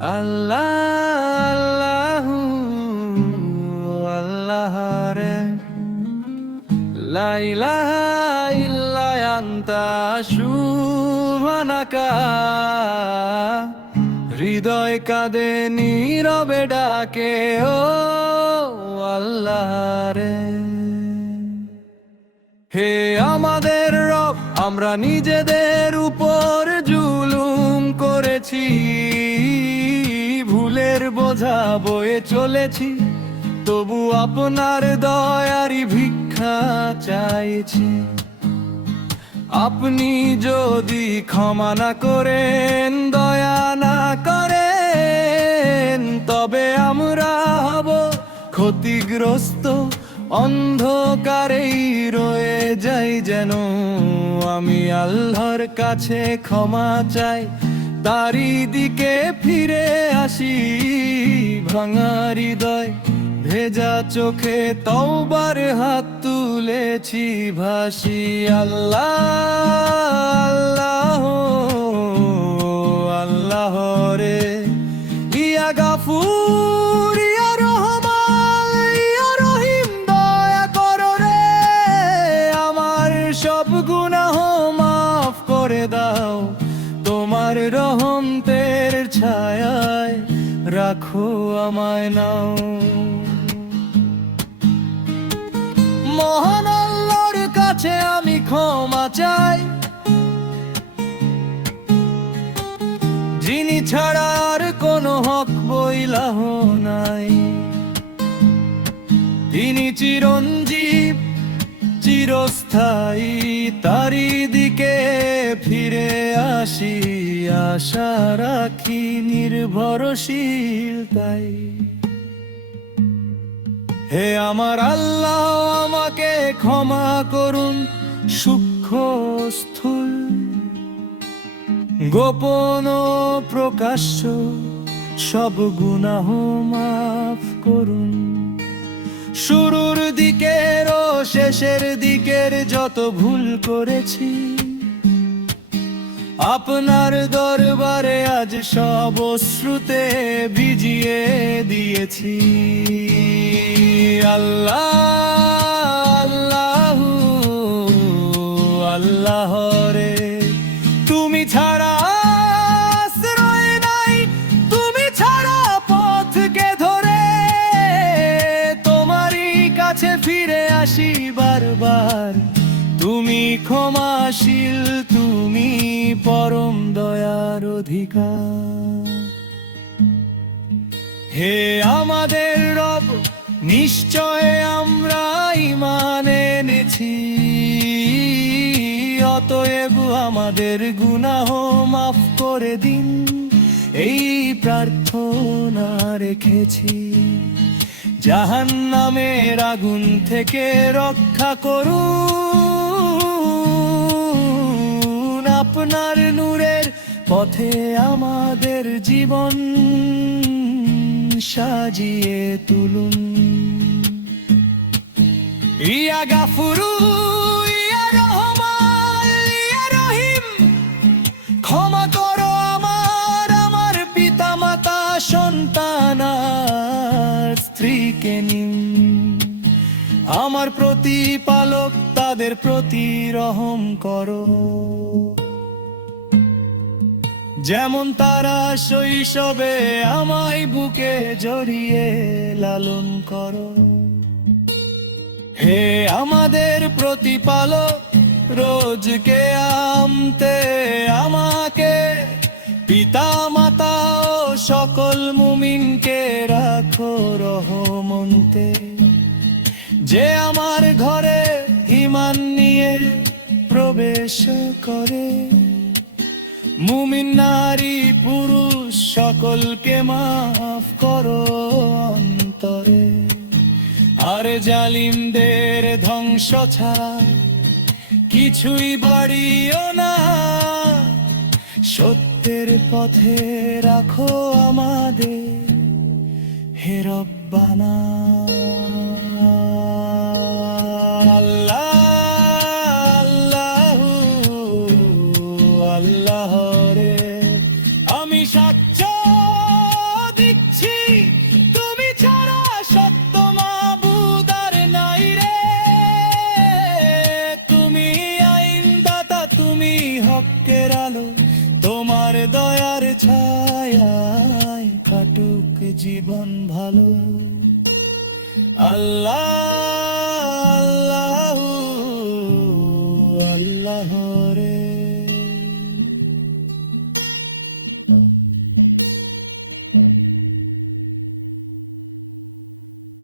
আল্লাহ আল্লাহ রে লা ইলাহা ইল্লা আনতা সুবহানাকা হৃদয় কাঁদে নীরবে ডাকে ও আল্লাহ রে। হে আমাদের রব, আমরা নিজেদের উপর জুলুম করেছি, ভুলের বোঝা বয়ে চলেছি, তবু আপনার দয়ারই ভিক্ষা চাইছি। আপনি যদি ক্ষমা না করেন, দয়া না করেন, তবে আমরা হব ক্ষতিগ্রস্ত, অন্ধকারেই রয়ে যাই যেন। আমি আল্লাহর কাছে ক্ষমা চাই, তারই দিকে ফিরে আসি, ভাঙা হৃদয় ভেজা চোখে তওবার হাত তুলেছি ভাসি। আল্লাহ আল্লাহ রে ইয়া গাফুর ইয়া রহমান ইয়া রহিম, দয়া করো রে, আমার সব গুনাহ মাফ করে দাও, তোমার রহমতের ছায়ায় রাখো আমায় নাও। মহান আল্লাহর কাছে আমি ক্ষমা চাই, যিনি ছাড়া আর কোনো হক বইলাহ নাই। তিনি চিরঞ্জীব চিরস্থায়ী, তারই দিকে ফিরে আসি, আশা রাখি নির্ভরশীল তাই। হে আমার আল্লাহ, আমাকে ক্ষমা করুন, সূক্ষ্ম স্থূল গোপন ও প্রকাশ্য সব গুনাহ মাফ করুন। শুরুর দিকের ও শেষের দিকের যত ভুল করেছি, আপনার দরবারে আজ সব অশ্রুতে ভিজিয়ে দিয়েছি। আল্লাহ আল্লাহ রে তুমি ছাড়া আশ্রয় নাই, তুমি ছাড়া পথকে ধরে তোমারই কাছে ফিরে আসি বারবার। তুমি ক্ষমাশীল, তুমি পরম দয়ার অধিকার। হে আমাদের রব, নিশ্চয় আমরা ঈমান এনেছি, অতএব আমাদের গুনাহ মাফ করে দিন, এই প্রার্থনা রেখেছি। জাহান্নামের আগুন থেকে রক্ষা করুন, আপনার নূরের পথে আমাদের জীবন সাজিয়ে তুলুন। ইয়া গাফুরু ইয়া রহমান ইয়া রহিম, ক্ষমা করো আমার পিতা মাতা সন্তান আর স্ত্রীকে নিন, আমার প্রতিপালক তাদের প্রতি রহম করো, যেমন তারা শৈশবে আমায় বুকে জড়িয়ে লালন করো। হে আমাদের প্রতিপালক, রোজকে আমতে আমাকে, পিতা মাতা ও সকল মুমিনকে রাখো রহমতে। যে আমার ঘরে ঈমান নিয়ে প্রবেশ করে, মুমিন নারী পুরুষ সকলকে মাফ করো অন্তরে। আর জালিমদের ধ্বংস ছাড়া কিছুই বাড়িও না, সত্যের পথে রাখো আমাদের হে রব্বানা। আল্লাহ আল্লাহ রে আমি সাক্ষ্য জীবন ভালো। আল্লাহ আল্লাহ